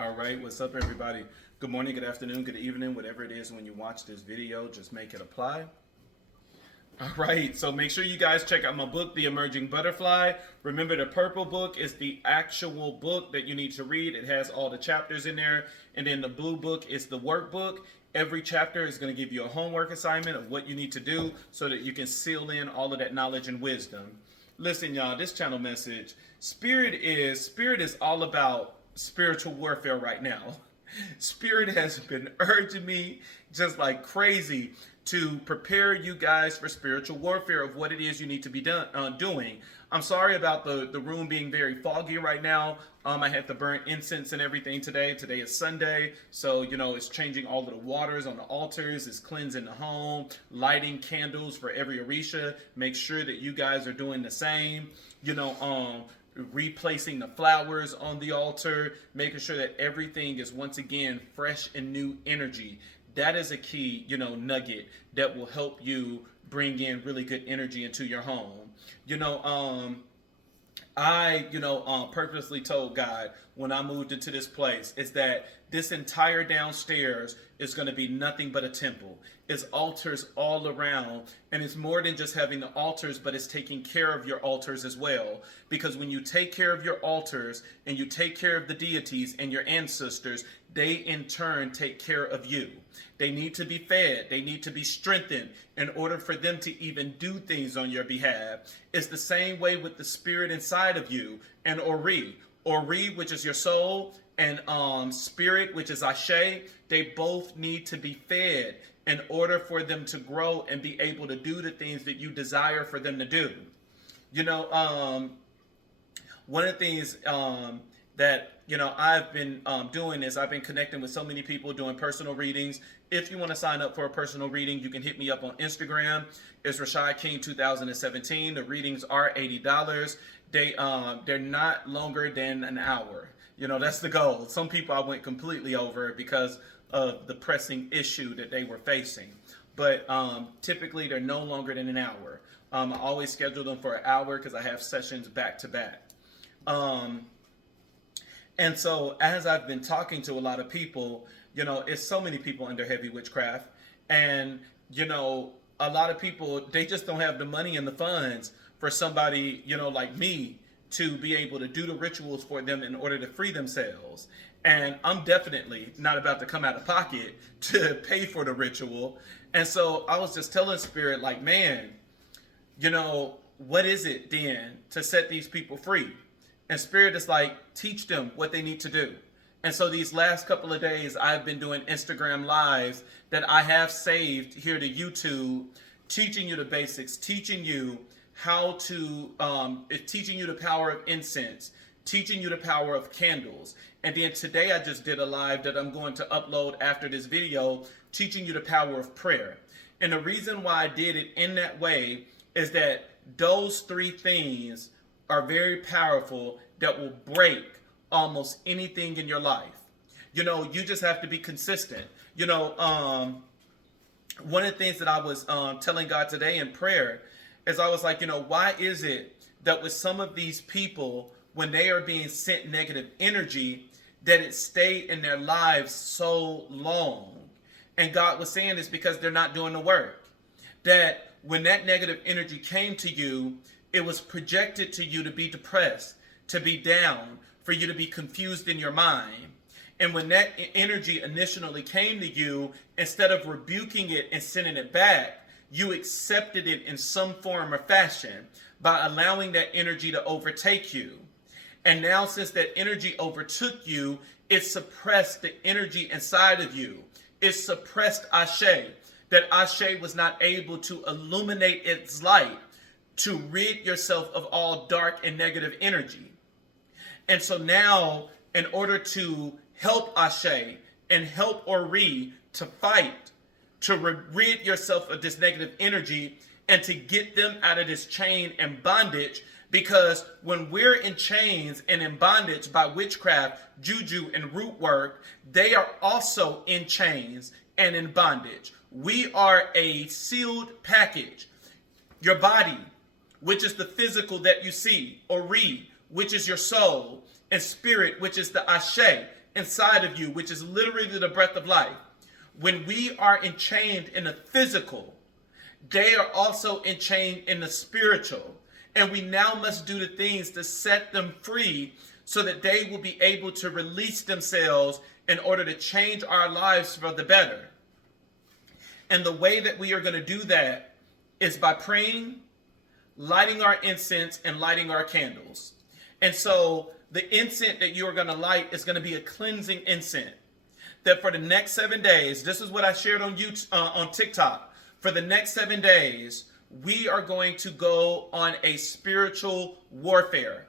All right, what's up, everybody? Good morning, good afternoon, good evening, whatever it is when you watch this video, just make it apply. All right, so make sure you guys check out my book, The Emerging Butterfly. Remember, the purple book is the actual book that you need to read. It has all the chapters in there. And then the blue book is the workbook. Every chapter is going to give you a homework assignment of what you need to do so that you can seal in all of that knowledge and wisdom. Listen, y'all, this channel message, Spirit is all about spiritual warfare right now. Spirit has been urging me just like crazy to prepare you guys for spiritual warfare of what it is you need to be doing. I'm sorry about the room being very foggy right now. I had to burn incense and everything today. Today is Sunday, so it's changing all of the waters on the altars, it's cleansing the home, lighting candles for every Orisha. Make sure that you guys are doing the same. Replacing the flowers on the altar, making sure that everything is once again fresh and new energy. That is a key, nugget that will help you bring in really good energy into your home. I purposely told God when I moved into this place is that this entire downstairs is going to be nothing but a temple. It's altars all around, and it's more than just having the altars, but it's taking care of your altars as well. Because when you take care of your altars and you take care of the deities and your ancestors, they in turn take care of you. They need to be fed. They need to be strengthened in order for them to even do things on your behalf. It's the same way with the spirit inside of you and Ori. Ori, which is your soul, and spirit, which is Ashe, they both need to be fed in order for them to grow and be able to do the things that you desire for them to do. One of the things that I've been doing is I've been connecting with so many people doing personal readings. If you want to sign up for a personal reading, you can hit me up on Instagram. It's Rashad King 2017. The readings are $80. They're not longer than an hour. That's the goal. Some people I went completely over because of the pressing issue that they were facing. But typically they're no longer than an hour. I always schedule them for an hour because I have sessions back to back. And so as I've been talking to a lot of people, it's so many people under heavy witchcraft. And, a lot of people, they just don't have the money and the funds for somebody, like me to be able to do the rituals for them in order to free themselves. And I'm definitely not about to come out of pocket to pay for the ritual. And so I was just telling Spirit, like, man, what is it then to set these people free? And Spirit is like, teach them what they need to do. And so these last couple of days, I've been doing Instagram lives that I have saved here to YouTube, teaching you the basics, teaching you how to, teaching you the power of incense, teaching you the power of candles. And then today I just did a live that I'm going to upload after this video, teaching you the power of prayer. And the reason why I did it in that way is that those three things are very powerful that will break almost anything in your life. You just have to be consistent. One of the things that I was telling God today in prayer is I was like, why is it that with some of these people, when they are being sent negative energy, that it stayed in their lives so long? And God was saying this because they're not doing the work. That when that negative energy came to you, it was projected to you to be depressed, to be down, for you to be confused in your mind. And when that energy initially came to you, instead of rebuking it and sending it back, you accepted it in some form or fashion by allowing that energy to overtake you. And now since that energy overtook you, it suppressed the energy inside of you. It suppressed Ashe, that Ashe was not able to illuminate its light to rid yourself of all dark and negative energy. And so now, in order to help Ashe and help Ori to fight, to rid yourself of this negative energy and to get them out of this chain and bondage, because when we're in chains and in bondage by witchcraft, juju, and root work, they are also in chains and in bondage. We are a sealed package. Your body, which is the physical that you see, Ori, which is your soul, and spirit, which is the Ashe, inside of you, which is literally the breath of life, when we are enchained in the physical, they are also enchained in the spiritual. And we now must do the things to set them free so that they will be able to release themselves in order to change our lives for the better. And the way that we are going to do that is by praying, lighting our incense, and lighting our candles. And so the incense that you are going to light is going to be a cleansing incense. That for the next 7 days, this is what I shared on YouTube, on TikTok. For the next 7 days, we are going to go on a spiritual warfare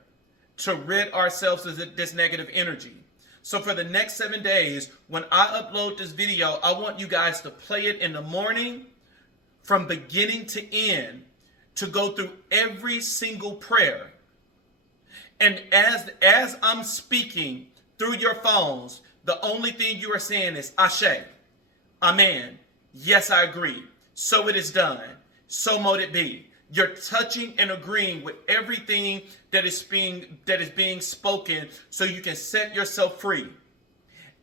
to rid ourselves of this negative energy. So for the next 7 days, when I upload this video, I want you guys to play it in the morning from beginning to end, to go through every single prayer. And as I'm speaking through your phones, the only thing you are saying is Ashe, Amen, yes, I agree, so it is done, so mote it be. You're touching and agreeing with everything that is being spoken so you can set yourself free.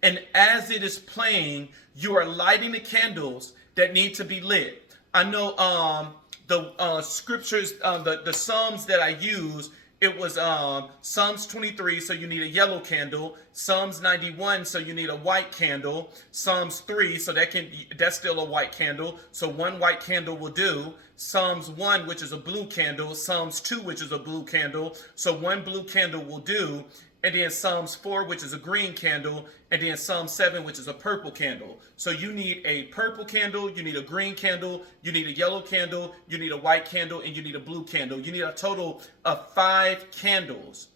And as it is playing, you are lighting the candles that need to be lit. I know the scriptures, the Psalms that I use, it was Psalms 23, so you need a yellow candle. Psalms 91, so you need a white candle. Psalms 3, so that's still a white candle, so one white candle will do. Psalms 1, which is a blue candle. Psalms 2, which is a blue candle, so one blue candle will do. And then Psalms 4, which is a green candle, and then Psalm 7, which is a purple candle. So you need a purple candle, you need a green candle, you need a yellow candle, you need a white candle, and you need a blue candle. You need a total of 5 candles.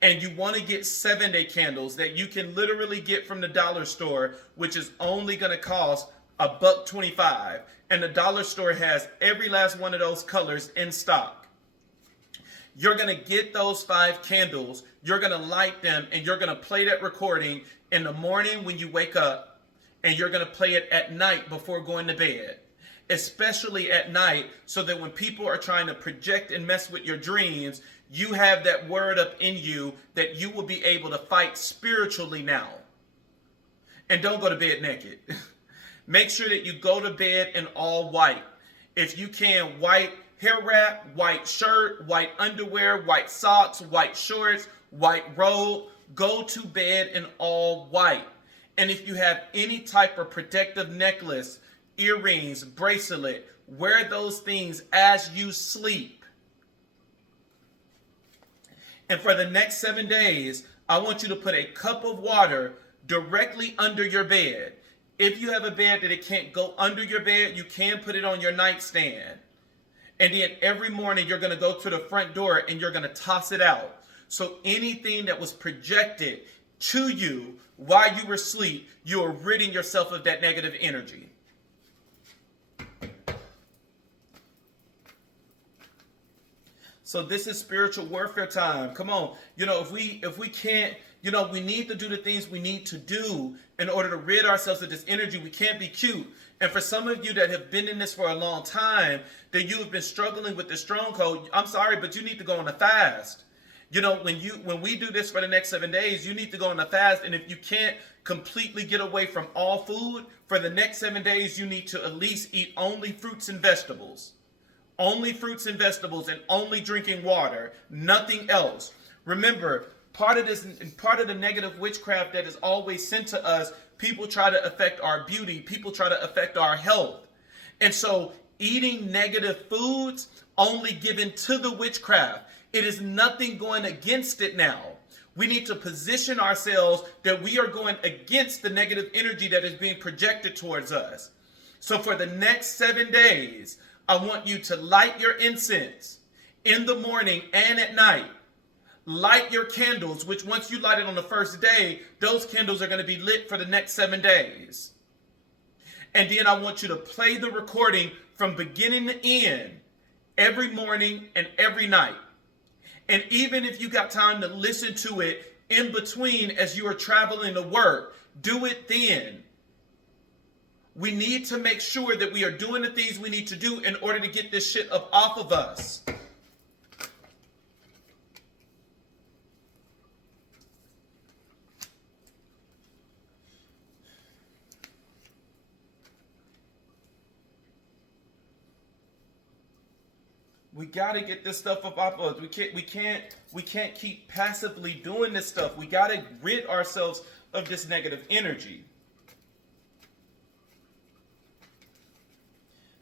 And you want to get 7-day candles that you can literally get from the dollar store, which is only going to cost $1.25. And the dollar store has every last one of those colors in stock. You're going to get those 5 candles, you're going to light them, and you're going to play that recording in the morning when you wake up, and you're going to play it at night before going to bed, especially at night, so that when people are trying to project and mess with your dreams, you have that word up in you that you will be able to fight spiritually now. And don't go to bed naked. Make sure that you go to bed in all white. If you can, white hair wrap, white shirt, white underwear, white socks, white shorts, white robe. Go to bed in all white. And if you have any type of protective necklace, earrings, bracelet, wear those things as you sleep. And for the next 7 days, I want you to put a cup of water directly under your bed. If you have a bed that it can't go under your bed, you can put it on your nightstand. And then every morning you're going to go to the front door and you're going to toss it out. So anything that was projected to you while you were asleep, you are ridding yourself of that negative energy. So this is spiritual warfare time. Come on. If we can't, we need to do the things we need to do in order to rid ourselves of this energy. We can't be cute. And for some of you that have been in this for a long time, that you have been struggling with this stronghold, I'm sorry, but you need to go on a fast. When we do this for the next 7 days, you need to go on a fast. And if you can't completely get away from all food, for the next 7 days, you need to at least eat only fruits and vegetables. Only fruits and vegetables, and only drinking water, nothing else. Remember, part of the negative witchcraft that is always sent to us, people try to affect our beauty, people try to affect our health. And so eating negative foods only given to the witchcraft. It is nothing going against it now. We need to position ourselves that we are going against the negative energy that is being projected towards us. So for the next 7 days, I want you to light your incense in the morning and at night. Light your candles, which once you light it on the first day, those candles are going to be lit for the next 7 days. And then I want you to play the recording from beginning to end every morning and every night. And even if you got time to listen to it in between as you are traveling to work, do it then. We need to make sure that we are doing the things we need to do in order to get this shit up off of us. We got to get this stuff up off of us. We can't keep passively doing this stuff. We got to rid ourselves of this negative energy.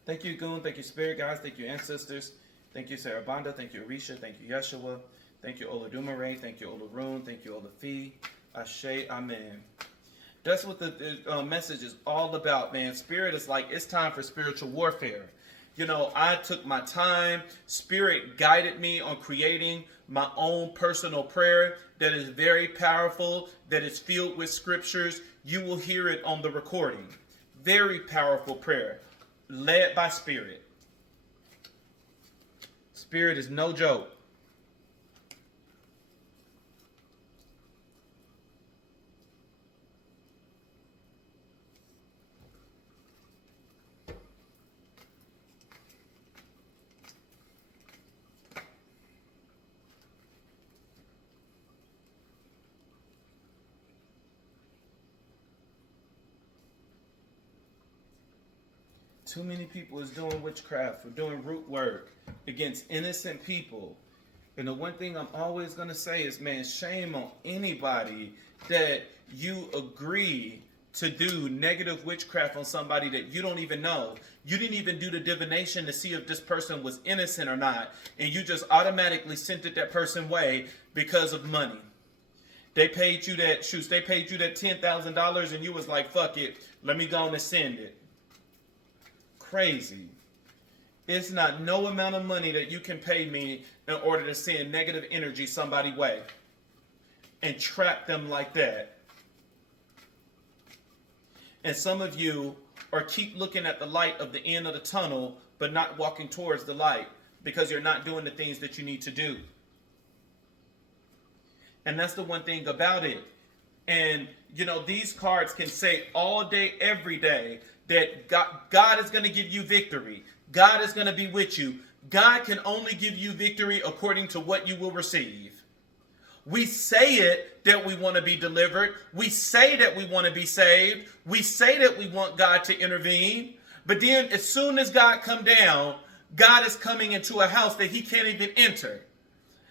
Thank you, Goon. Thank you, Spirit Guys. Thank you, Ancestors. Thank you, Sarah Banda. Thank you, Arisha. Thank you, Yeshua. Thank you, Oladumare. Thank you, Olaroon. Thank you, Olafi. Ashe, Amen. That's what the message is all about, man. Spirit is like, it's time for spiritual warfare. You know, I took my time. Spirit guided me on creating my own personal prayer that is very powerful, that is filled with scriptures. You will hear it on the recording. Very powerful prayer, led by Spirit. Spirit is no joke. Too many people is doing witchcraft or doing root work against innocent people. And the one thing I'm always going to say is, man, shame on anybody that you agree to do negative witchcraft on somebody that you don't even know. You didn't even do the divination to see if this person was innocent or not. And you just automatically sent it that person's way because of money. They paid you that $10,000 and you was like, fuck it, let me go on and send it. Crazy. It's not no amount of money that you can pay me in order to send negative energy somebody's way and trap them like that. And some of you are keep looking at the light of the end of the tunnel but not walking towards the light because you're not doing the things that you need to do. And that's the one thing about it. And, you know, these cards can say all day, every day, that God is going to give you victory. God is going to be with you. God can only give you victory according to what you will receive. We say it that we want to be delivered. We say that we want to be saved. We say that we want God to intervene. But then as soon as God come down, God is coming into a house that he can't even enter.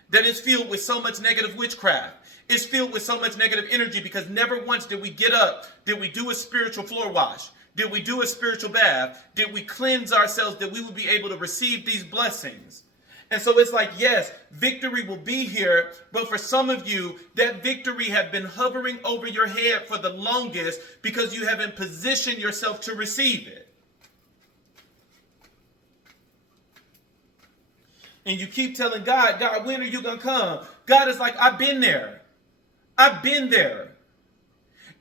That is filled with so much negative witchcraft. It's filled with so much negative energy because never once did we get up, did we do a spiritual floor wash. Did we do a spiritual bath? Did we cleanse ourselves that we would be able to receive these blessings? And so it's like, yes, victory will be here. But for some of you, that victory have been hovering over your head for the longest because you haven't positioned yourself to receive it. And you keep telling God, God, when are you going to come? God is like, I've been there. I've been there.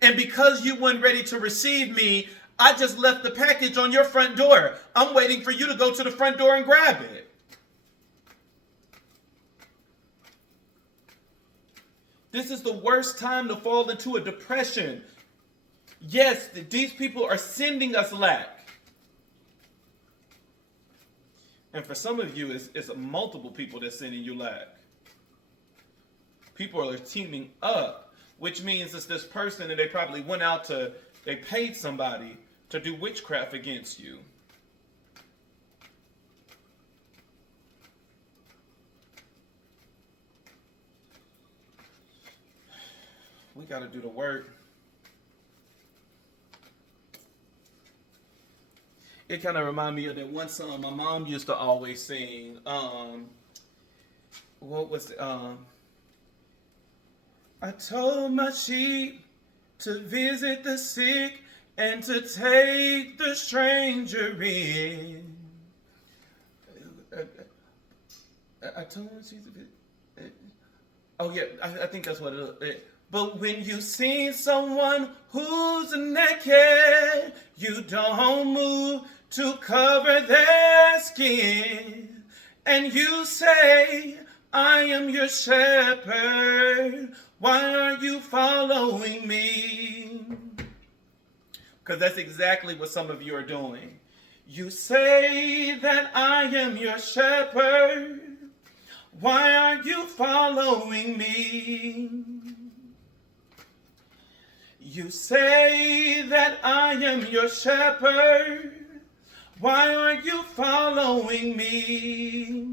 And because you weren't ready to receive me, I just left the package on your front door. I'm waiting for you to go to the front door and grab it. This is the worst time to fall into a depression. Yes, these people are sending us lack. And for some of you, it's multiple people that's sending you lack. People are teaming up, which means it's this person and they probably went out to, they paid somebody to do witchcraft against you. We got to do the work. It kind of reminds me of that one song my mom used to always sing. What was it? I told my sheep to visit the sick and to take the stranger in. I told my sheep to visit. Oh yeah, I think that's what it is. But when you see someone who's naked, you don't move to cover their skin. And you say, I am your shepherd. Why are you following me? Because that's exactly what some of you are doing. You say that I am your shepherd. Why are you following me? You say that I am your shepherd. Why are you following me?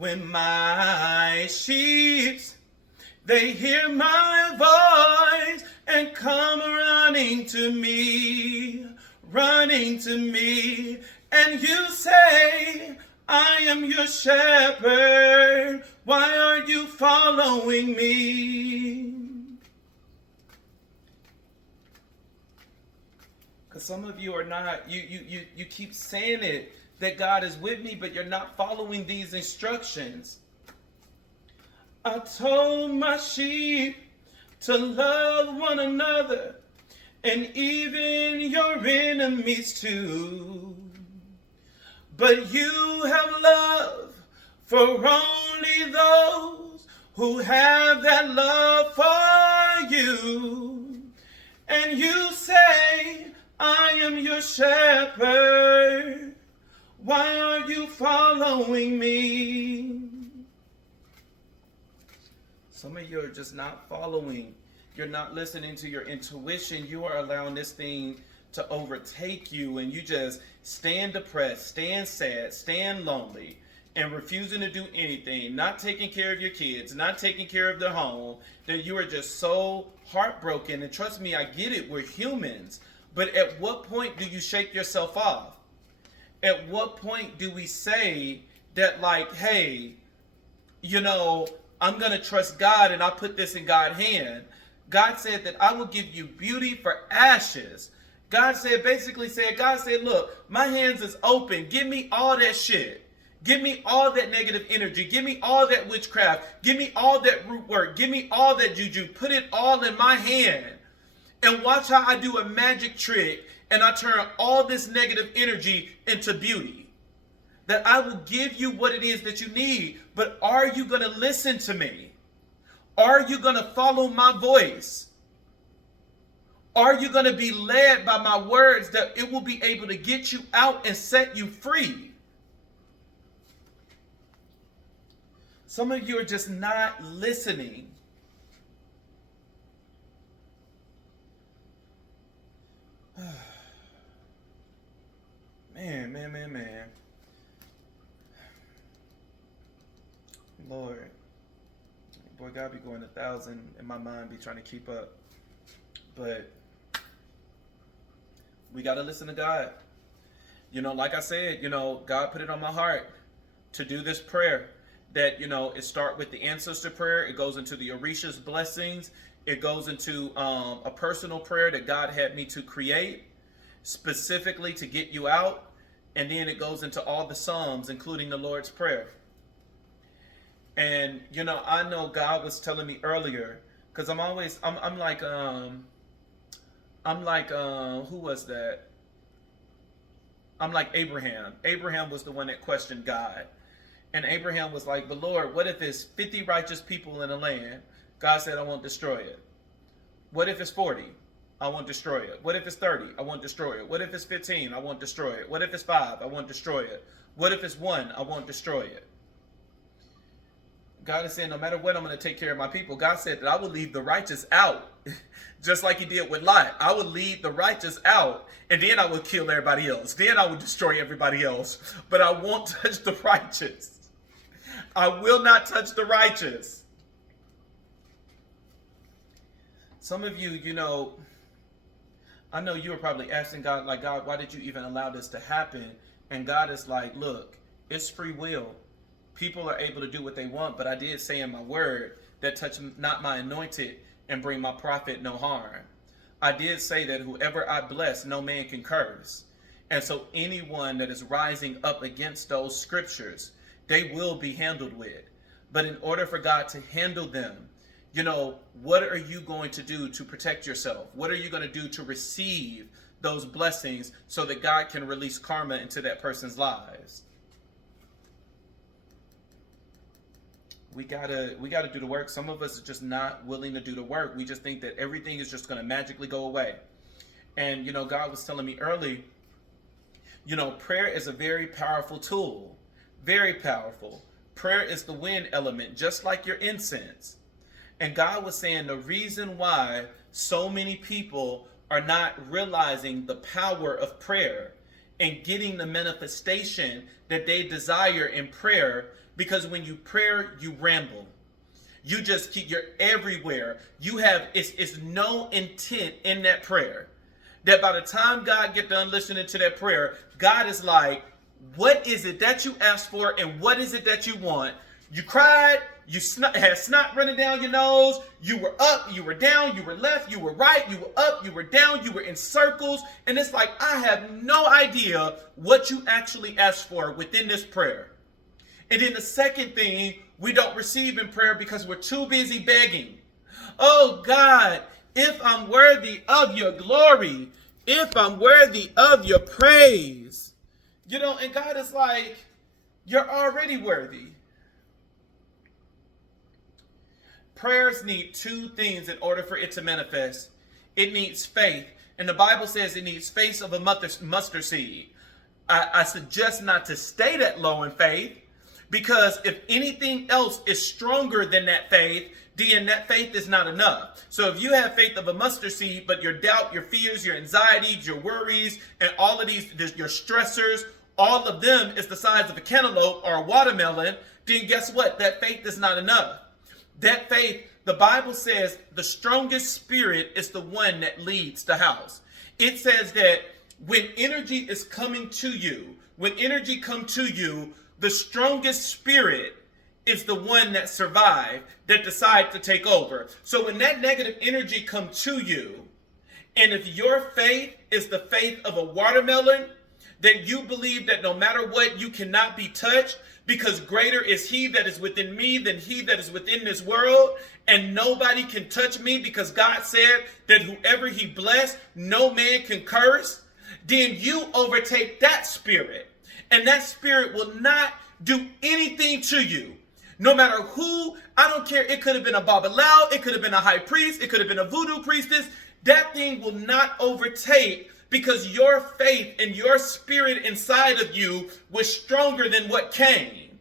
When my sheep, they hear my voice and come running to me, and you say, I am your shepherd, why are you following me? Because some of you are not, you keep saying it, that God is with me, but you're not following these instructions. I told my sheep to love one another, and even your enemies too. But you have love for only those who have that love for you. And you say, I am your shepherd. Why are you following me? Some of you are just not following. You're not listening to your intuition. You are allowing this thing to overtake you, and you just stand depressed, stand sad, stand lonely, and refusing to do anything, not taking care of your kids, not taking care of their home, that you are just so heartbroken. And trust me, I get it, we're humans. But at what point do you shake yourself off? At what point do we say that, like, hey, I'm going to trust God and I put this in God's hand? God said that I will give you beauty for ashes. God said, look, my hands is open. Give me all that shit. Give me all that negative energy. Give me all that witchcraft. Give me all that root work. Give me all that juju. Put it all in my hand. And watch how I do a magic trick and I turn all this negative energy into beauty. That I will give you what it is that you need. But are you going to listen to me? Are you going to follow my voice? Are you going to be led by my words that it will be able to get you out and set you free? Some of you are just not listening. Man. Lord. Boy, God be going 1,000 in my mind, be trying to keep up. But we got to listen to God. Like I said, God put it on my heart to do this prayer. That, it start with the ancestor prayer. It goes into the Orisha's blessings. It goes into a personal prayer that God had me to create specifically to get you out. And then it goes into all the Psalms, including the Lord's Prayer. And, I know God was telling me earlier, because I'm like, who was that? I'm like Abraham. Abraham was the one that questioned God. And Abraham was like, but Lord, what if there's 50 righteous people in the land? God said, I won't destroy it. What if it's 40? I won't destroy it. What if it's 30? I won't destroy it. What if it's 15? I won't destroy it. What if it's 5? I won't destroy it. What if it's 1? I won't destroy it. God is saying, no matter what, I'm going to take care of my people. God said that I will leave the righteous out, just like he did with Lot. I will leave the righteous out, and then I will kill everybody else. Then I will destroy everybody else. But I won't touch the righteous. I will not touch the righteous. Some of you, I know you were probably asking God, like, God, why did you even allow this to happen? And God is like, look, it's free will. People are able to do what they want, but I did say in my word that touch not my anointed and bring my prophet no harm. I did say that whoever I bless, no man can curse. And so anyone that is rising up against those scriptures, they will be handled with. But in order for God to handle them, what are you going to do to protect yourself? What are you going to do to receive those blessings so that God can release karma into that person's lives? We gotta do the work. Some of us are just not willing to do the work. We just think that everything is just going to magically go away. And, God was telling me early, prayer is a very powerful tool. Very powerful. Prayer is the wind element, just like your incense. And God was saying the reason why so many people are not realizing the power of prayer and getting the manifestation that they desire in prayer, Because when you pray, you ramble. You just keep, you're everywhere. You have, it's no intent in that prayer. That by the time God get done listening to that prayer, God is like, what is it that you asked for and what is it that you want? You cried, you had snot running down your nose, you were up, you were down, you were left, you were right, you were up, you were down, you were in circles. And it's like, I have no idea what you actually asked for within this prayer. And then the second thing we don't receive in prayer because we're too busy begging. Oh God, if I'm worthy of your glory, if I'm worthy of your praise. You know, and God is like, you're already worthy. Prayers need two things in order for it to manifest. It needs faith. And the Bible says it needs faith of a mustard seed. I suggest not to stay that low in faith, because if anything else is stronger than that faith, then that faith is not enough. So if you have faith of a mustard seed, but your doubt, your fears, your anxieties, your worries, and all of these, your stressors, all of them is the size of a cantaloupe or a watermelon, then guess what? That faith is not enough. That faith, the Bible says the strongest spirit is the one that leads the house. It says that when energy is coming to you, when energy comes to you, the strongest spirit is the one that survived, that decided to take over. So when that negative energy comes to you, and if your faith is the faith of a watermelon, then you believe that no matter what, you cannot be touched, because greater is he that is within me than he that is within this world, and nobody can touch me because God said that whoever he blessed, no man can curse. Then you overtake that spirit, and that spirit will not do anything to you. No matter who, I don't care. It could have been a babalao, it could have been a high priest, it could have been a voodoo priestess. That thing will not overtake, because your faith and your spirit inside of you was stronger than what came.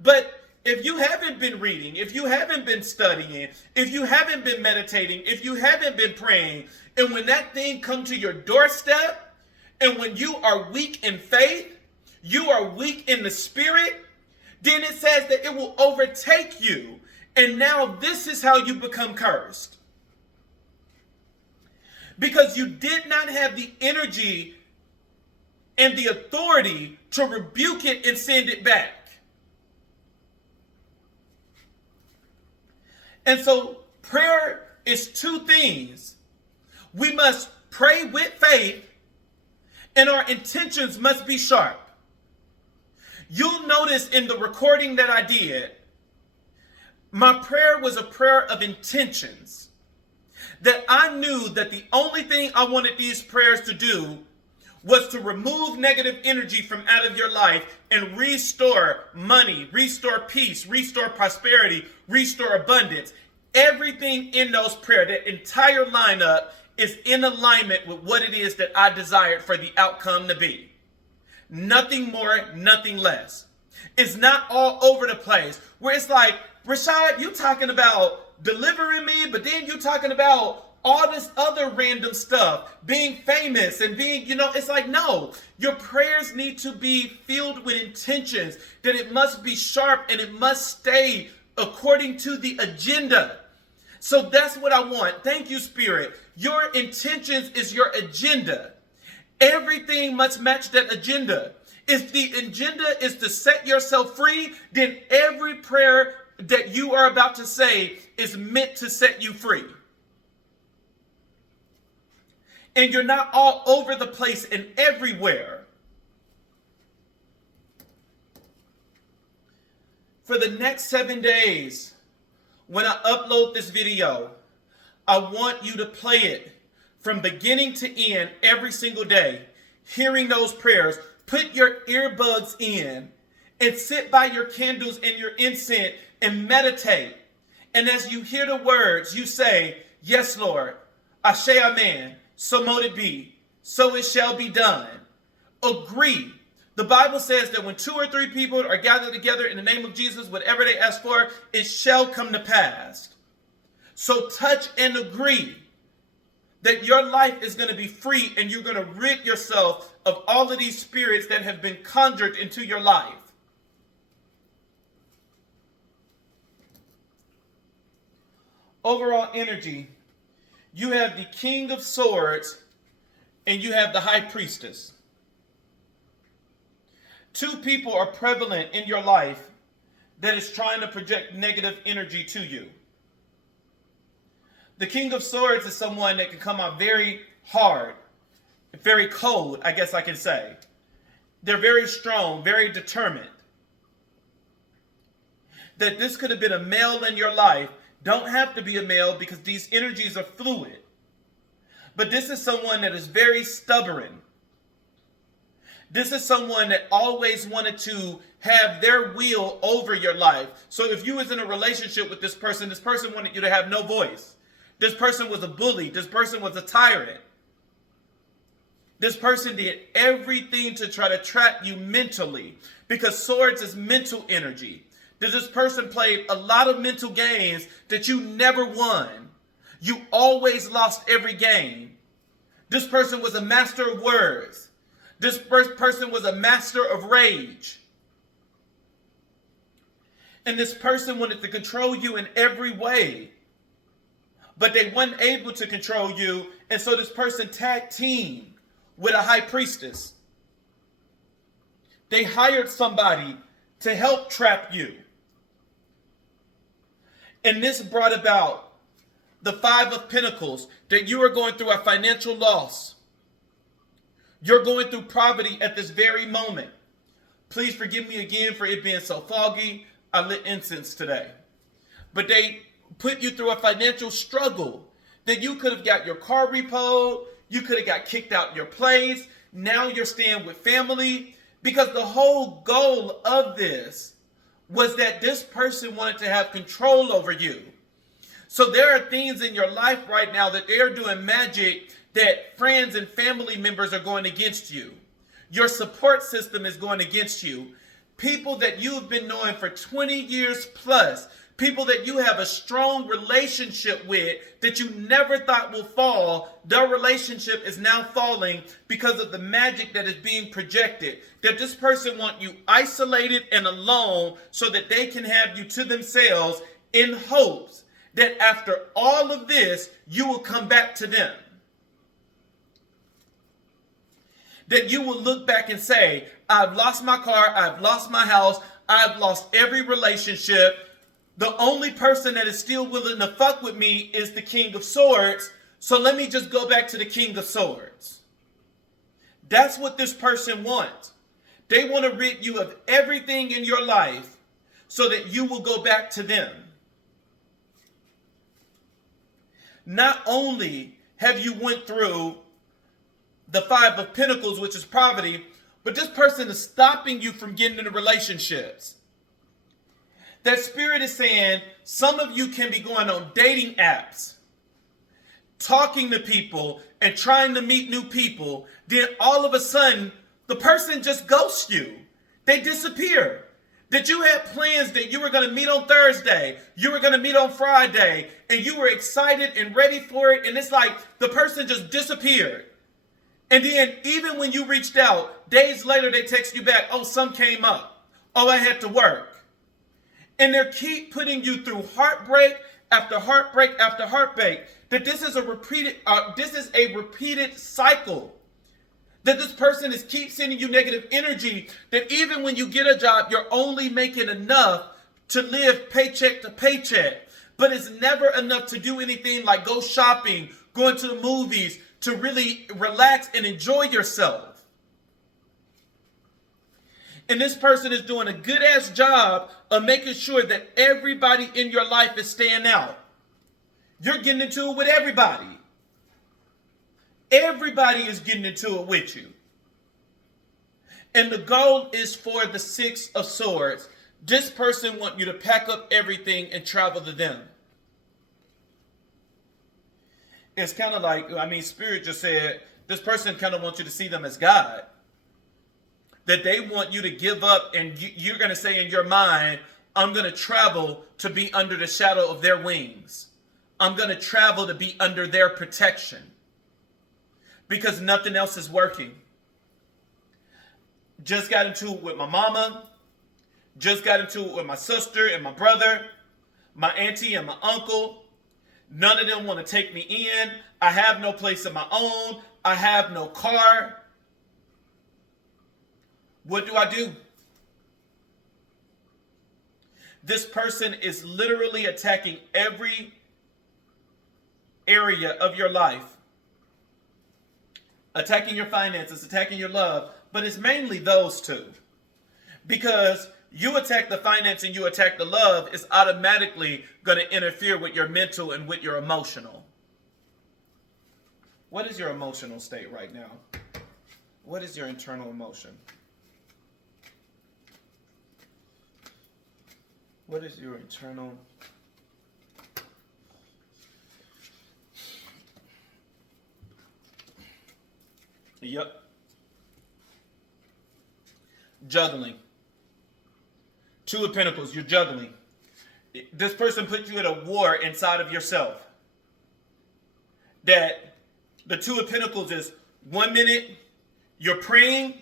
But if you haven't been reading, if you haven't been studying, if you haven't been meditating, if you haven't been praying, and when that thing comes to your doorstep, and when you are weak in faith, you are weak in the spirit, then it says that it will overtake you. And now this is how you become cursed. Because you did not have the energy and the authority to rebuke it and send it back. And so prayer is two things. We must pray with faith, and our intentions must be sharp. You'll notice in the recording that I did, my prayer was a prayer of intentions. That I knew that the only thing I wanted these prayers to do was to remove negative energy from out of your life and restore money, restore peace, restore prosperity, restore abundance. Everything in those prayers, that entire lineup, is in alignment with what it is that I desired for the outcome to be. Nothing more, nothing less. It's not all over the place where it's like, Rashad, you talking about delivering me, but then you talking about all this other random stuff, being famous and being, it's like, no, your prayers need to be filled with intentions, that it must be sharp and it must stay according to the agenda. So that's what I want. Thank you, Spirit. Your intentions is your agenda. Everything must match that agenda. If the agenda is to set yourself free, then every prayer that you are about to say is meant to set you free. And you're not all over the place and everywhere. For the next 7 days, when I upload this video, I want you to play it from beginning to end every single day, hearing those prayers. Put your earbuds in and sit by your candles and your incense and meditate. And as you hear the words, you say, yes, Lord, Ashe Amen, so mote it be, so it shall be done. Agree. The Bible says that when 2 or 3 people are gathered together in the name of Jesus, whatever they ask for, it shall come to pass. So touch and agree that your life is going to be free, and you're going to rid yourself of all of these spirits that have been conjured into your life. overall energy, you have the King of Swords and you have the High Priestess. Two people are prevalent in your life that is trying to project negative energy to you. The King of Swords is someone that can come out very hard, very cold, I guess I can say. They're very strong, very determined. That this could have been a male in your life. Don't have to be a male because these energies are fluid. But this is someone that is very stubborn. This is someone that always wanted to have their will over your life. So if you was in a relationship with this person wanted you to have no voice. This person was a bully. This person was a tyrant. This person did everything to try to trap you mentally because swords is mental energy. This person played a lot of mental games that you never won. You always lost every game. This person was a master of words. This person was a master of rage. And this person wanted to control you in every way. But they weren't able to control you. And so this person tag teamed with a high priestess. They hired somebody to help trap you. And this brought about the Five of Pentacles, that you are going through a financial loss. You're going through poverty at this very moment. Please forgive me again for it being so foggy. I lit incense today. But they put you through a financial struggle that you could have got your car repoed. You could have got kicked out your place. Now you're staying with family. Because the whole goal of this was that this person wanted to have control over you. So there are things in your life right now that they are doing magic that friends and family members are going against you. Your support system is going against you. People that you've been knowing for 20 years plus, people that you have a strong relationship with that you never thought will fall, their relationship is now falling because of the magic that is being projected. That this person wants you isolated and alone so that they can have you to themselves in hopes that after all of this, you will come back to them. That you will look back and say, I've lost my car, I've lost my house, I've lost every relationship. The only person that is still willing to fuck with me is the King of Swords. So let me just go back to the King of Swords. That's what this person wants. They want to rid you of everything in your life so that you will go back to them. Not only have you went through the Five of Pentacles, which is poverty, but this person is stopping you from getting into relationships. That spirit is saying some of you can be going on dating apps, talking to people and trying to meet new people. Then all of a sudden, the person just ghosts you. They disappear. That you had plans that you were going to meet on Thursday, you were going to meet on Friday, and you were excited and ready for it. And it's like the person just disappeared. And then even when you reached out, days later they text you back, oh, some came up. Oh, I had to work. And they keep putting you through heartbreak after heartbreak after heartbreak. That this is a repeated cycle. That this person keeps sending you negative energy. That even when you get a job, you're only making enough to live paycheck to paycheck. But it's never enough to do anything like go shopping, going to the movies, to really relax and enjoy yourself. And this person is doing a good-ass job of making sure that everybody in your life is staying out. You're getting into it with everybody. Everybody is getting into it with you. And the goal is for the Six of Swords. This person wants you to pack up everything and travel to them. It's kind of like, Spirit just said, this person kind of wants you to see them as God. That they want you to give up and you're going to say in your mind, I'm going to travel to be under the shadow of their wings. I'm going to travel to be under their protection. Because nothing else is working. Just got into it with my mama. Just got into it with my sister and my brother, my auntie and my uncle. None of them want to take me in. I have no place of my own. I have no car. What do? This person is literally attacking every area of your life. Attacking your finances, attacking your love, but it's mainly those two. Because you attack the finance and you attack the love, is automatically going to interfere with your mental and with your emotional. What is your emotional state right now? What is your internal emotion? What is your internal? Yep. Juggling. Two of Pentacles, you're juggling. This person put you at a war inside of yourself. That the Two of Pentacles is 1 minute you're praying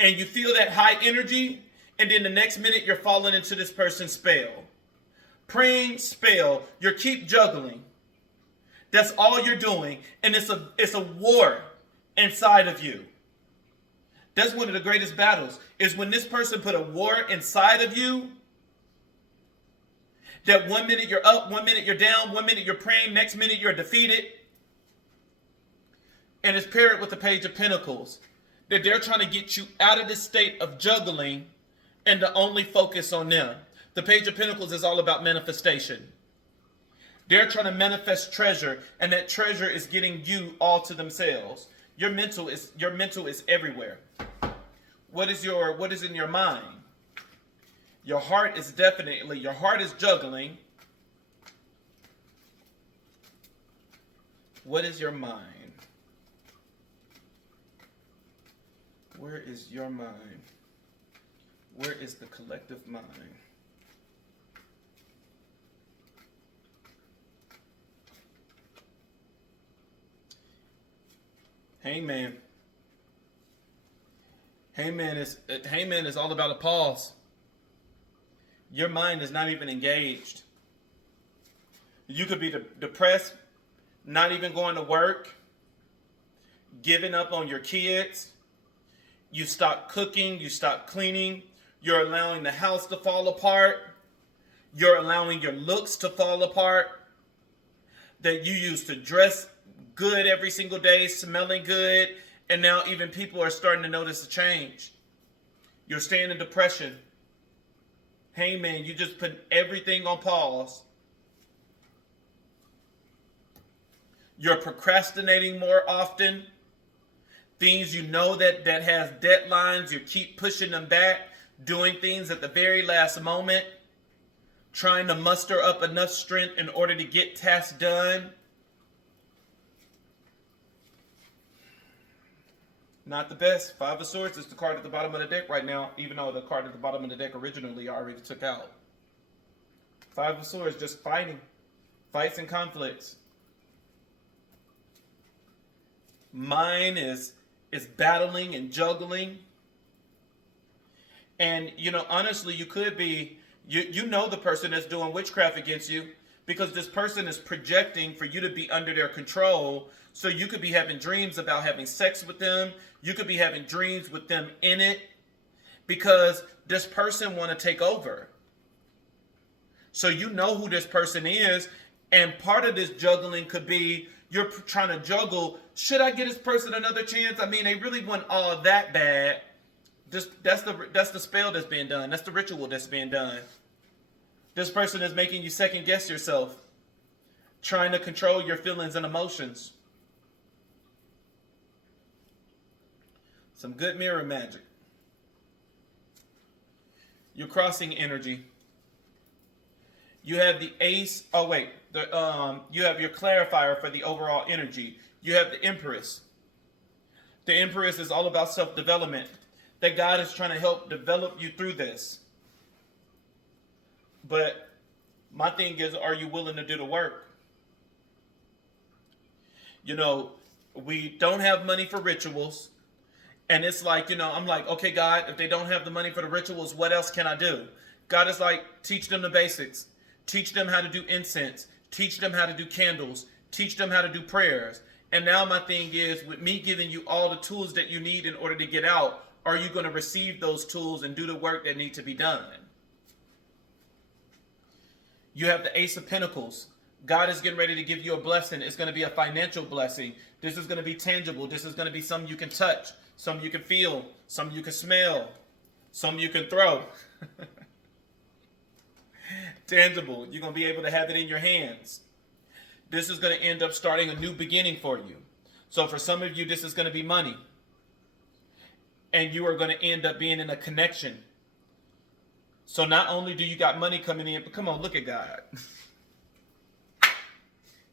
and you feel that high energy, and then the next minute you're falling into this person's spell. Praying, spell, you keep juggling. That's all you're doing, and it's a war inside of you. That's one of the greatest battles, is when this person put a war inside of you, that 1 minute you're up, 1 minute you're down, 1 minute you're praying, next minute you're defeated. And it's paired with the Page of Pentacles, that they're trying to get you out of this state of juggling and to only focus on them. The Page of Pentacles is all about manifestation. They're trying to manifest treasure, and that treasure is getting you all to themselves. Your mental is everywhere. What is in your mind? Your heart is juggling. What is your mind? Where is your mind? Where is the collective mind? Hangman. Hangman is all about a pause. Your mind is not even engaged. You could be depressed, not even going to work, giving up on your kids. You stop cooking, you stop cleaning. You're allowing the house to fall apart. You're allowing your looks to fall apart. That you used to dress good every single day, smelling good, and now even people are starting to notice a change. You're staying in depression. Hey man, you just put everything on pause. You're procrastinating more often. Things you know that has deadlines, you keep pushing them back, doing things at the very last moment, trying to muster up enough strength in order to get tasks done. Not the best. Five of Swords is the card at the bottom of the deck right now, even though the card at the bottom of the deck originally I already took out. Five of Swords, just fighting. Fights and conflicts. Mine is battling and juggling. And, honestly, you could be, you know the person that's doing witchcraft against you, because this person is projecting for you to be under their control. So you could be having dreams about having sex with them. You could be having dreams with them in it, because this person want to take over. So you know who this person is. And part of this juggling could be you're trying to juggle, should I give this person another chance? I mean, they really want all that bad. That's the spell that's being done. That's the ritual that's being done. This person is making you second guess yourself, trying to control your feelings and emotions. Some good mirror magic. You're crossing energy. You have the Ace. Oh wait, you have your clarifier for the overall energy. You have the Empress. The Empress is all about self-development. That God is trying to help develop you through this. But my thing is, are you willing to do the work? We don't have money for rituals. And it's like, I'm like, okay, God, if they don't have the money for the rituals, what else can I do? God is like, teach them the basics. Teach them how to do incense. teach them how to do candles, teach them how to do prayers. And now my thing is, with me giving you all the tools that you need in order to get out, are you going to receive those tools and do the work that needs to be done? You have the Ace of Pentacles. God is getting ready to give you a blessing. It's going to be a financial blessing. This is going to be tangible. This is going to be something you can touch, something you can feel, something you can smell, something you can throw. Tangible. You're going to be able to have it in your hands. This is going to end up starting a new beginning for you. So for some of you, this is going to be money. And you are going to end up being in a connection. So not only do you got money coming in, but come on, look at God.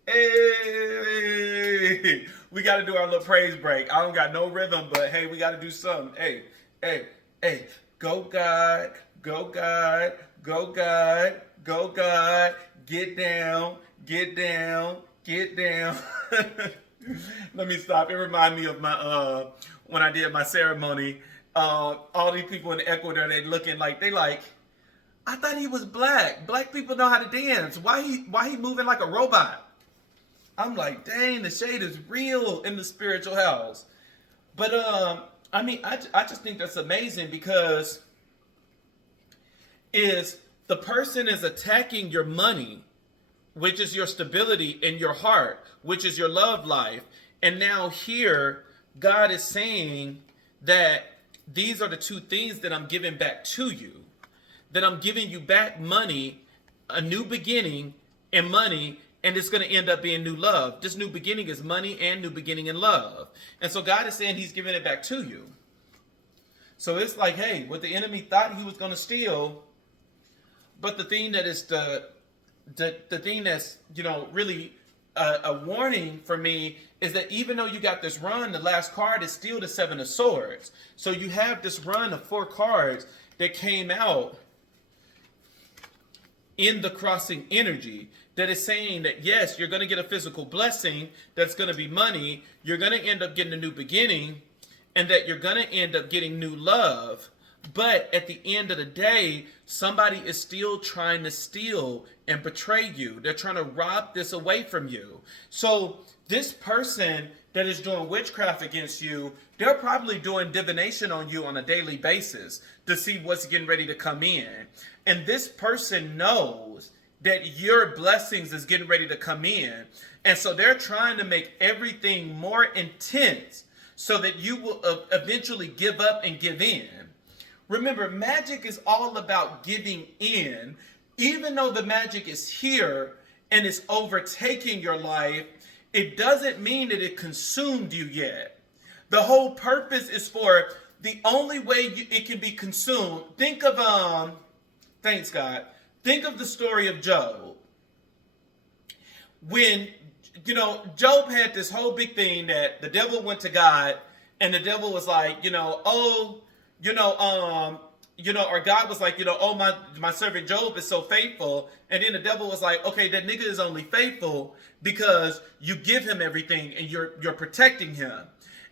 Hey, we got to do our little praise break. I don't got no rhythm, but hey, we got to do something. Hey, hey, hey, go God, go God, go God, go God, get down, get down, get down. Let me stop. It reminded me of my, when I did my ceremony, all these people in Ecuador, they looking like, I thought he was black. Black people know how to dance. Why he moving like a robot? I'm like, dang, the shade is real in the spiritual house. But I mean, I just think that's amazing, because the person is attacking your money, which is your stability in your heart, which is your love life. And now here, God is saying that these are the two things that I'm giving back to you. That I'm giving you back money, a new beginning, and money, and it's going to end up being new love. This new beginning is money and new beginning in love. And so God is saying he's giving it back to you. So it's like, hey, what the enemy thought he was going to steal, but the thing that is the thing that's, really a warning for me is that even though you got this run, the last card is still the Seven of Swords. So you have this run of 4 cards that came out in the crossing energy that is saying that, yes, you're going to get a physical blessing that's going to be money. You're going to end up getting a new beginning, and that you're going to end up getting new love. But at the end of the day, somebody is still trying to steal and betray you. They're trying to rob this away from you. So this person that is doing witchcraft against you, they're probably doing divination on you on a daily basis to see what's getting ready to come in. And this person knows that your blessings is getting ready to come in. And so they're trying to make everything more intense so that you will eventually give up and give in. Remember, magic is all about giving in. Even though the magic is here and it's overtaking your life, it doesn't mean that it consumed you yet. The whole purpose is for the only way it can be consumed. Think of, thanks God, think of the story of Job. When, Job had this whole big thing that the devil went to God, and the devil was like, or God was like, oh, my servant Job is so faithful. And then the devil was like, okay, that nigga is only faithful because you give him everything and you're protecting him.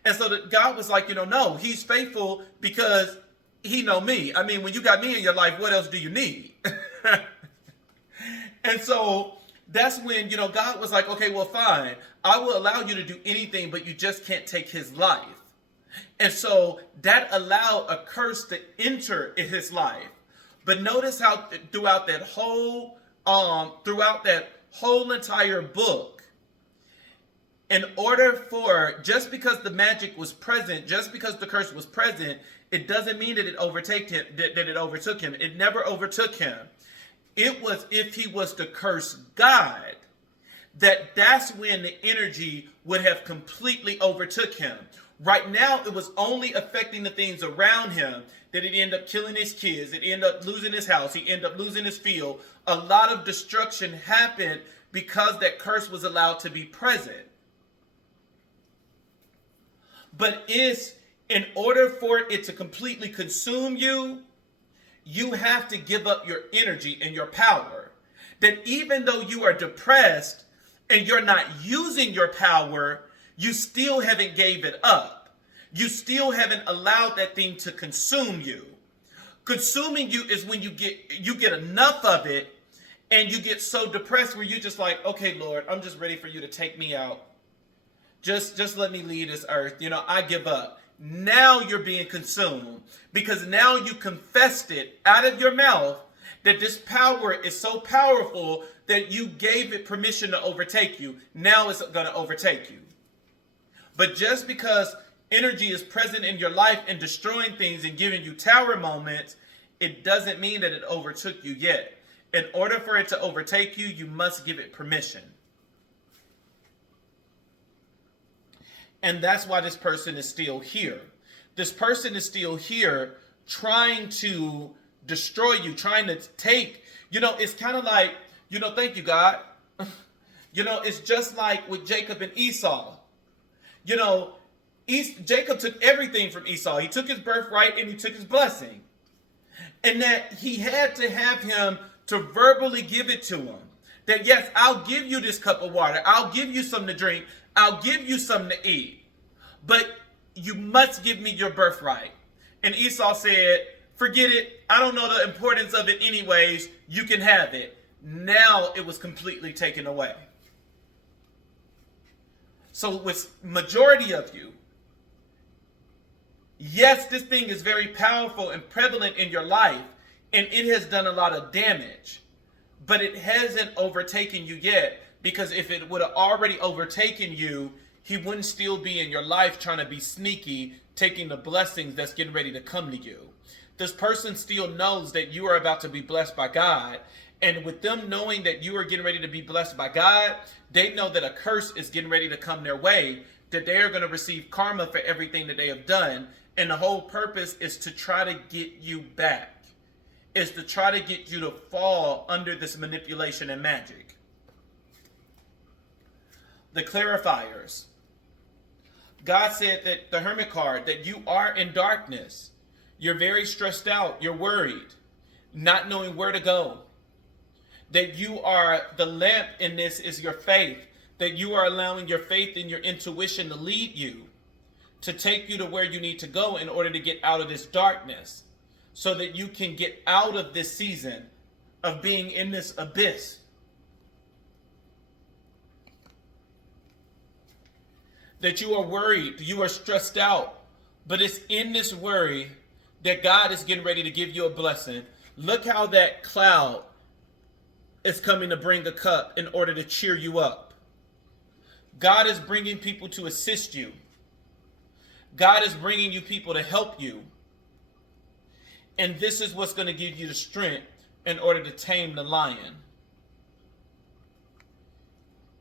And so God was like, no, he's faithful because he know me. I mean, when you got me in your life, what else do you need? And so that's when, God was like, okay, well, fine. I will allow you to do anything, but you just can't take his life. And so that allowed a curse to enter in his life. But notice how throughout that whole entire book, in order for, just because the magic was present, just because the curse was present, it doesn't mean that it overtook him. It never overtook him. It was if he was to curse God, that's when the energy would have completely overtook him. Right now, it was only affecting the things around him, that it ended up killing his kids, it ended up losing his house, he ended up losing his field. A lot of destruction happened because that curse was allowed to be present. But in order for it to completely consume you, you have to give up your energy and your power. That even though you are depressed and you're not using your power, you still haven't gave it up. You still haven't allowed that thing to consume you. Consuming you is when you get enough of it, And you get so depressed where you just like, okay, Lord, I'm just ready for you to take me out. Just let me leave this earth. I give up. Now you're being consumed because now you confessed it out of your mouth that this power is so powerful that you gave it permission to overtake you. Now it's going to overtake you. But just because energy is present in your life and destroying things and giving you tower moments, it doesn't mean that it overtook you yet. In order for it to overtake you, you must give it permission. And that's why this person is still here. This person is still here trying to destroy you, trying to take, it's kind of like, thank you, God. It's just like with Jacob and Esau. Jacob took everything from Esau. He took his birthright and he took his blessing. And that he had to have him to verbally give it to him. That yes, I'll give you this cup of water. I'll give you something to drink. I'll give you something to eat. But you must give me your birthright. And Esau said, forget it. I don't know the importance of it anyways. You can have it. Now it was completely taken away. So with majority of you, yes, this thing is very powerful and prevalent in your life, and it has done a lot of damage, but it hasn't overtaken you yet, because if it would have already overtaken you, he wouldn't still be in your life trying to be sneaky, taking the blessings that's getting ready to come to you. This person still knows that you are about to be blessed by God, and with them knowing that you are getting ready to be blessed by God, they know that a curse is getting ready to come their way, that they are going to receive karma for everything that they have done, and the whole purpose is to try to get you back, is to try to get you to fall under this manipulation and magic. The clarifiers. God said that the Hermit card, that you are in darkness. You're very stressed out. You're worried, not knowing where to go. That you are, the lamp in this is your faith. That you are allowing your faith and your intuition to lead you, to take you to where you need to go in order to get out of this darkness, so that you can get out of this season of being in this abyss. That you are worried, you are stressed out, but it's in this worry that God is getting ready to give you a blessing. Look how that cloud is coming to bring a cup in order to cheer you up. God is bringing people to assist you. God is bringing you people to help you. And this is what's going to give you the strength in order to tame the lion.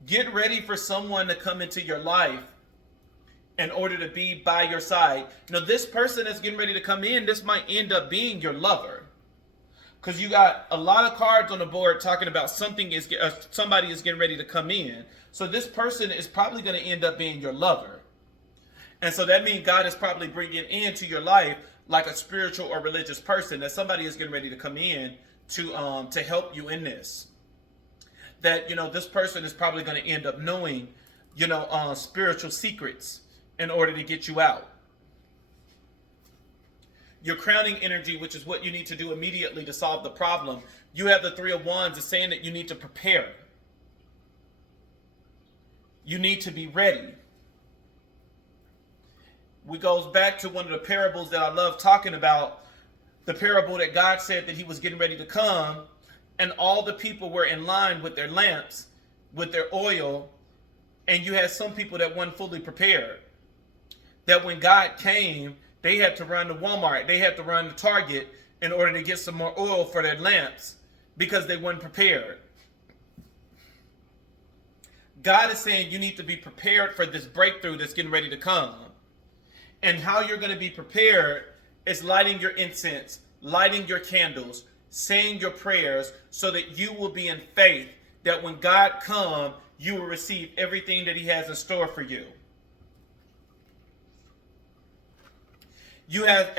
Get ready for someone to come into your life in order to be by your side. Now, this person that's getting ready to come in, this might end up being your lover. Because you got a lot of cards on the board talking about somebody is getting ready to come in. So this person is probably going to end up being your lover. And so that means God is probably bringing into your life like a spiritual or religious person, that somebody is getting ready to come in to help you in this. That, this person is probably going to end up knowing, spiritual secrets in order to get you out. Your crowning energy, which is what you need to do immediately to solve the problem. You have the Three of Wands, is saying that you need to prepare. You need to be ready. We goes back to one of the parables that I love talking about. The parable that God said that he was getting ready to come, and all the people were in line with their lamps, with their oil, and you had some people that weren't fully prepared. That when God came, they had to run to Walmart, they had to run to Target in order to get some more oil for their lamps because they weren't prepared. God is saying you need to be prepared for this breakthrough that's getting ready to come. And how you're going to be prepared is lighting your incense, lighting your candles, saying your prayers, so that you will be in faith that when God comes, you will receive everything that he has in store for you. You have,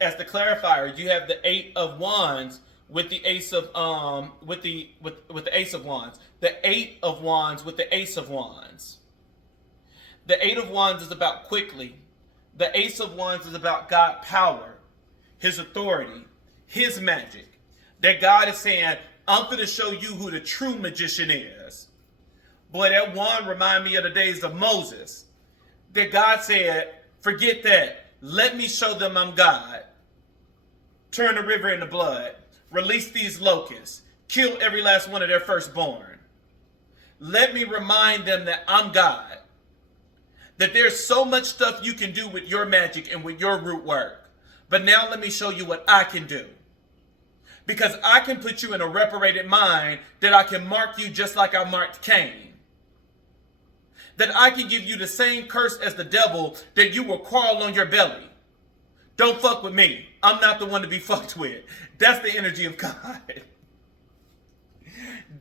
as the clarifier, you have the Eight of Wands with the Ace of with the Ace of Wands. The Eight of Wands with the Ace of Wands. The Eight of Wands is about quickly. The Ace of Wands is about God's power, his authority, his magic. That God is saying, I'm going to show you who the true magician is. Boy, that wand remind me of the days of Moses. That God said, forget that. Let me show them I'm God. Turn the river into blood. Release these locusts. Kill every last one of their firstborn. Let me remind them that I'm God. That there's so much stuff you can do with your magic and with your root work. But now let me show you what I can do. Because I can put you in a reparated mind that I can mark you just like I marked Cain. That I can give you the same curse as the devil, that you will crawl on your belly. Don't fuck with me. I'm not the one to be fucked with. That's the energy of God.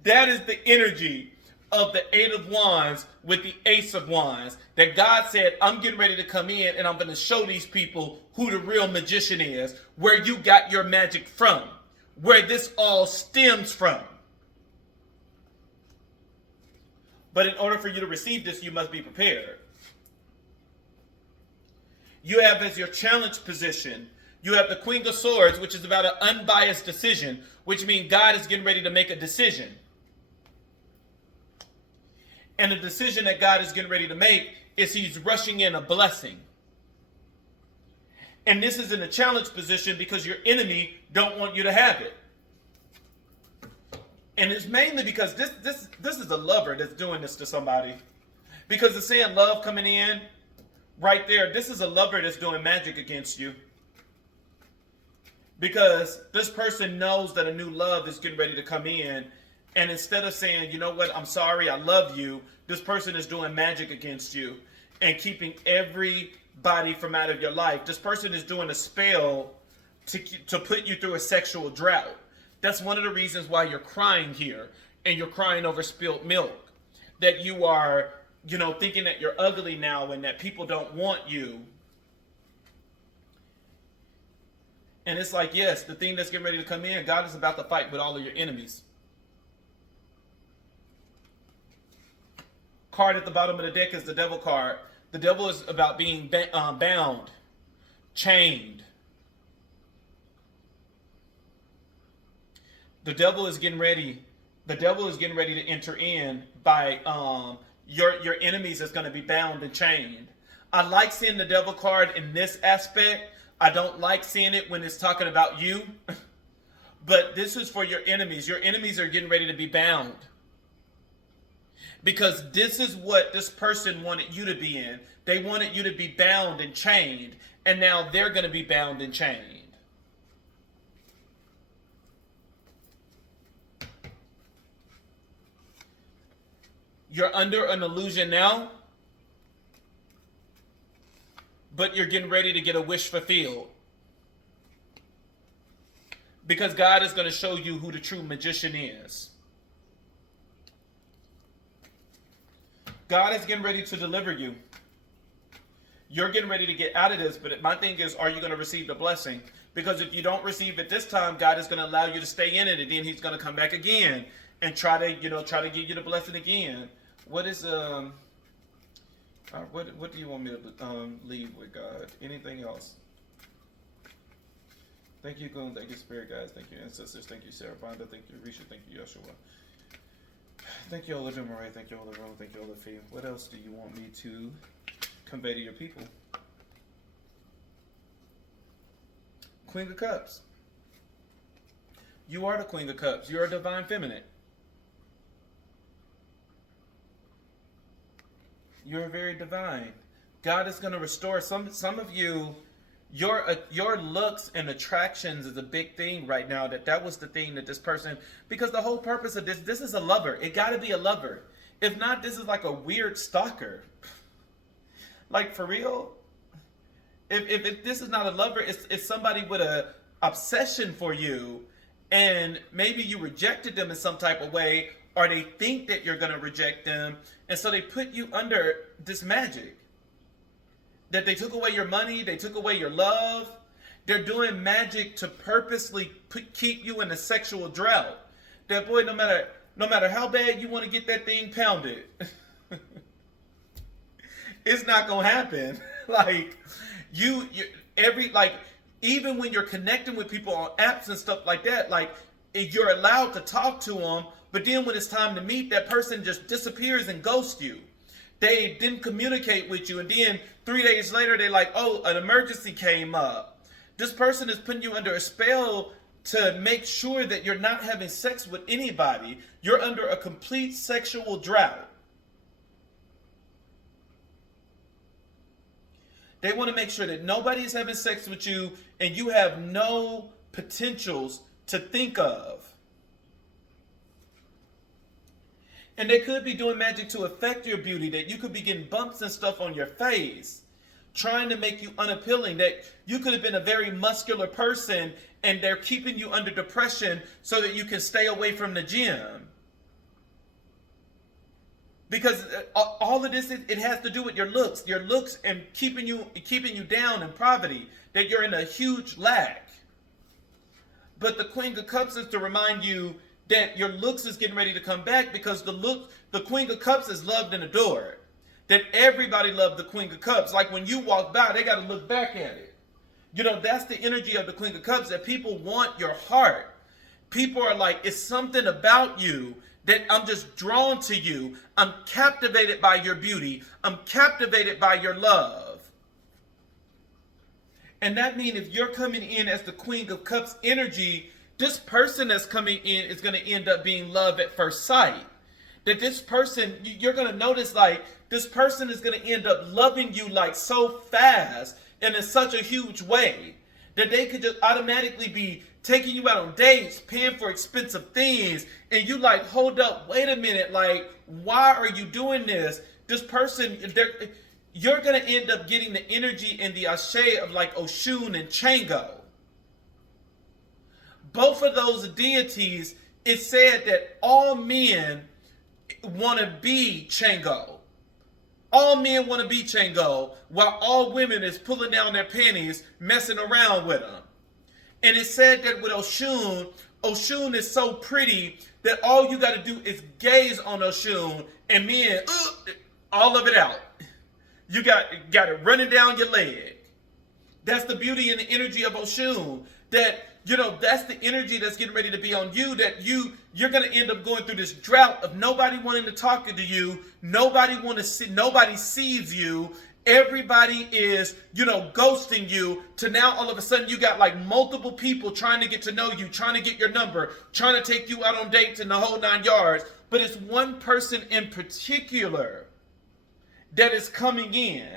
That is the energy of the Eight of Wands with the Ace of Wands. That God said, I'm getting ready to come in and I'm going to show these people who the real magician is, where you got your magic from, where this all stems from. But in order for you to receive this, you must be prepared. You have as your challenge position, you have the Queen of Swords, which is about an unbiased decision, which means God is getting ready to make a decision. And the decision that God is getting ready to make is he's rushing in a blessing. And this is in a challenge position because your enemy don't want you to have it. And it's mainly because this is a lover that's doing this to somebody. Because it's saying love coming in right there. This is a lover that's doing magic against you. Because this person knows that a new love is getting ready to come in. And instead of saying, you know what, I'm sorry, I love you, this person is doing magic against you and keeping everybody from out of your life. This person is doing a spell to put you through a sexual drought. That's one of the reasons why you're crying here and you're crying over spilled milk. That you are, thinking that you're ugly now and that people don't want you. And it's like, yes, the thing that's getting ready to come in, God is about to fight with all of your enemies. Card at the bottom of the deck is the devil card. The devil is about being bound, chained. The devil is getting ready. The devil is getting ready to enter in by your enemies is going to be bound and chained. I like seeing the devil card in this aspect. I don't like seeing it when it's talking about you. But this is for your enemies. Your enemies are getting ready to be bound. Because this is what this person wanted you to be in. They wanted you to be bound and chained. And now they're going to be bound and chained. You're under an illusion now, but you're getting ready to get a wish fulfilled. Because God is going to show you who the true magician is. God is getting ready to deliver you. You're getting ready to get out of this, but my thing is, are you going to receive the blessing? Because if you don't receive it this time, God is going to allow you to stay in it, and then he's going to come back again and try to give you the blessing again. What is what do you want me to leave with, God? Anything else? Thank you, Goon. Thank you, Spirit Guys. Thank you, Ancestors. Thank you, Sarah Bonda. Thank you, Risha. Thank you, Yeshua. Thank you, Oliver Murray. Thank you, Oliver Rome. Thank you, Oliver Fee. What else do you want me to convey to your people? Queen of Cups. You are the Queen of Cups. You're a divine feminine. You're very divine. God is going to restore some of you. Your looks and attractions is a big thing right now. That was the thing that this person, because the whole purpose of this is a lover. It got to be a lover. If not, this is like a weird stalker. Like, for real. If this is not a lover, it's somebody with a obsession for you, and maybe you rejected them in some type of way, or they think that you're going to reject them, and so they put you under this magic. That they took away your money, they took away your love. They're doing magic to purposely keep you in a sexual drought. That, boy, no matter how bad you want to get that thing pounded, it's not gonna happen. Like even when you're connecting with people on apps and stuff like that, like you're allowed to talk to them, but then when it's time to meet, that person just disappears and ghosts you. They didn't communicate with you, and then 3 days later, they're like, oh, an emergency came up. This person is putting you under a spell to make sure that you're not having sex with anybody. You're under a complete sexual drought. They want to make sure that nobody's having sex with you and you have no potentials to think of. And they could be doing magic to affect your beauty, that you could be getting bumps and stuff on your face, trying to make you unappealing, that you could have been a very muscular person and they're keeping you under depression so that you can stay away from the gym. Because all of this, it has to do with your looks and keeping you down in poverty, that you're in a huge lack. But the Queen of Cups is to remind you that your looks is getting ready to come back, because the Queen of Cups is loved and adored. That everybody loved the Queen of Cups. Like when you walk by, they got to look back at it. You know, that's the energy of the Queen of Cups, that people want your heart. People are like, it's something about you that I'm just drawn to you. I'm captivated by your beauty. I'm captivated by your love. And that means if you're coming in as the Queen of Cups energy, this person that's coming in is going to end up being love at first sight. That this person, you're going to notice like this person is going to end up loving you like so fast and in such a huge way that they could just automatically be taking you out on dates, paying for expensive things, and you like, hold up, wait a minute, like, why are you doing this? This person, you're going to end up getting the energy and the ashe of like Oshun and Chango. Both of those deities, it's said that all men want to be Chango. All men want to be Chango, while all women is pulling down their panties, messing around with them. And it's said that with Oshun, Oshun is so pretty that all you got to do is gaze on Oshun, and men, all of it out. You got it running down your leg. That's the beauty and the energy of Oshun. That, you know, that's the energy that's getting ready to be on you, that you're going to end up going through this drought of nobody wanting to talk to you, nobody sees you, everybody is, you know, ghosting you, to now all of a sudden you got like multiple people trying to get to know you, trying to get your number, trying to take you out on dates in the whole 9 yards, but it's one person in particular that is coming in,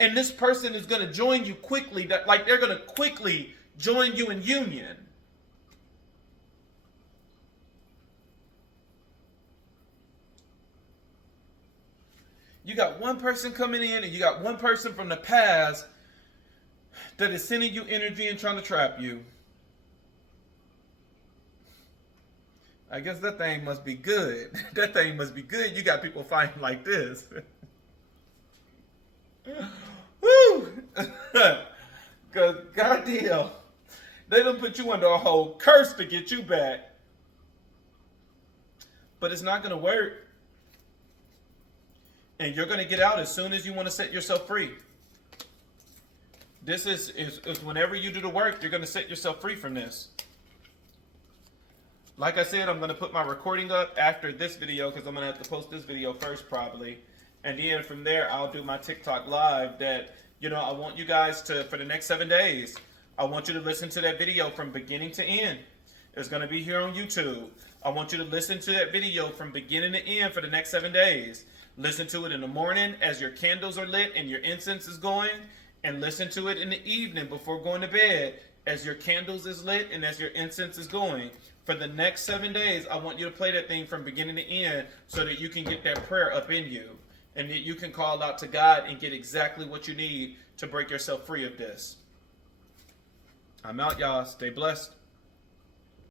and this person is going to join you quickly, that like they're going to quickly join you in union. You got one person coming in and you got one person from the past that is sending you energy and trying to trap you. I guess that thing must be good. That thing must be good. You got people fighting like this. Woo! Because goddamn, they done put you under a whole curse to get you back. But it's not going to work. And you're going to get out as soon as you want to set yourself free. This is whenever you do the work, you're going to set yourself free from this. Like I said, I'm going to put my recording up after this video, because I'm going to have to post this video first probably. And then from there, I'll do my TikTok live that, you know, I want you guys to, for the next 7 days, I want you to listen to that video from beginning to end. It's going to be here on YouTube. I want you to listen to that video from beginning to end for the next 7 days. Listen to it in the morning as your candles are lit and your incense is going, and listen to it in the evening before going to bed as your candles is lit and as your incense is going. For the next 7 days, I want you to play that thing from beginning to end so that you can get that prayer up in you, and that you can call out to God and get exactly what you need to break yourself free of this. I'm out, y'all. Stay blessed.